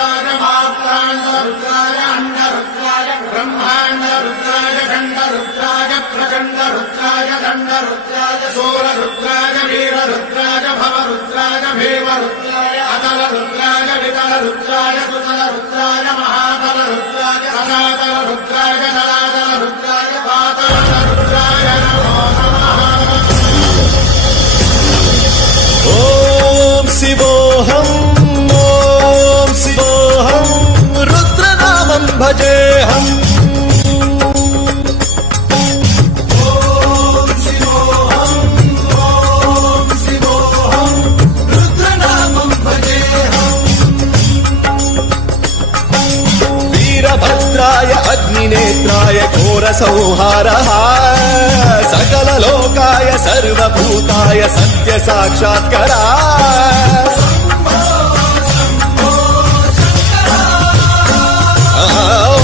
रुद्राय मात्राण्ड रुद्राय अंड रुद्राय ब्रह्मांड रुद्राय खंड रुद्राय प्रचंड रुद्राय दंड रुद्राय शूर रुद्राय वीर रुद्राय भव रुद्राय भीम रुद्राय अतल रुद्राय वितल रुद्राय सुतल रुद्राय महातल रुद्राय सनातल रुद्राय जलातल रुद्राय पातल रुद्राय नमो नमः। ओम शिवोऽहं रुद्रनामं भजेऽहम्। वीरभद्राय अग्निनेत्राय घोरसंहारः सकललोकाय सर्वभूताय सत्यसाक्षात्करा।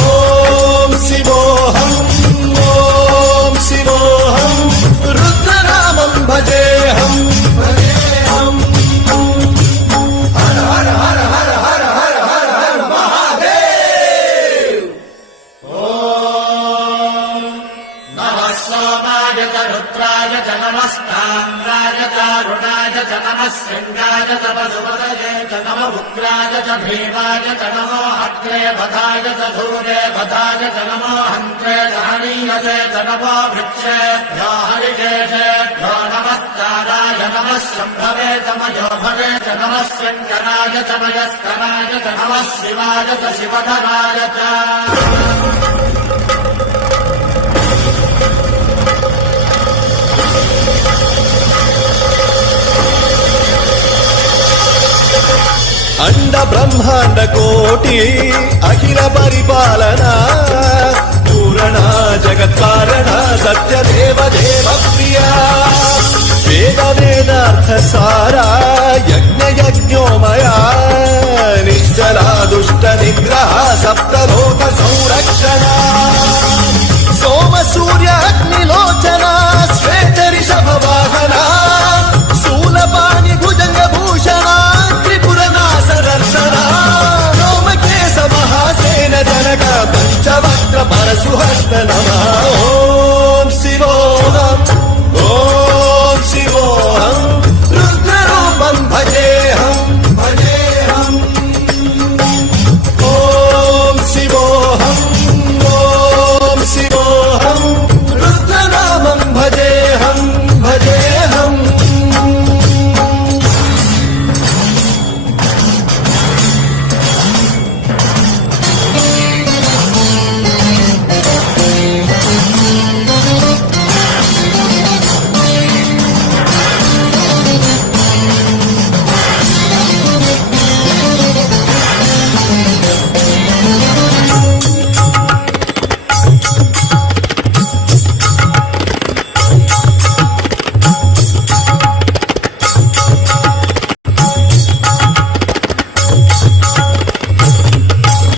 ओम शिवोऽहं रुद्रनामं भजेऽहम्। हर हर हर हर हर हर हर हर महादेव। ओम नमः सोमाय च रुद्राय च नमस्ताम्राय च अरुणाय च नमः सिंहाय च वसुपतये च नमः उग्राय च भीमाय च नमो अग्रे भदाय च धूरे भदाय च नमो हन्त्रे हनीयसे च नमो वृक्षेभ्यो हरिकेशेभ्यो नमस्काराय नमः शम्भवे च मयो भवे च नमः शङ्कराय च मयस्कराय च नमः शिवाय च शिवधराय च। अंड ब्रह्मांड कोटि अखिल परिपालना पूरणा जगत्कारणा सत्यदेव देव प्रिया वेद वेदार्थ सारा यज्ञ यज्ञोमया निश्चला दुष्ट निग्रह सप्तलोक संरक्षणा सोम सूर्य अग्निलोचना श्वेत ऋषभ वाहना शूलपाणि भुजंग भूषणा सोमकेश महासेन जनक पंचवक्त्र परशुहस्त नमः।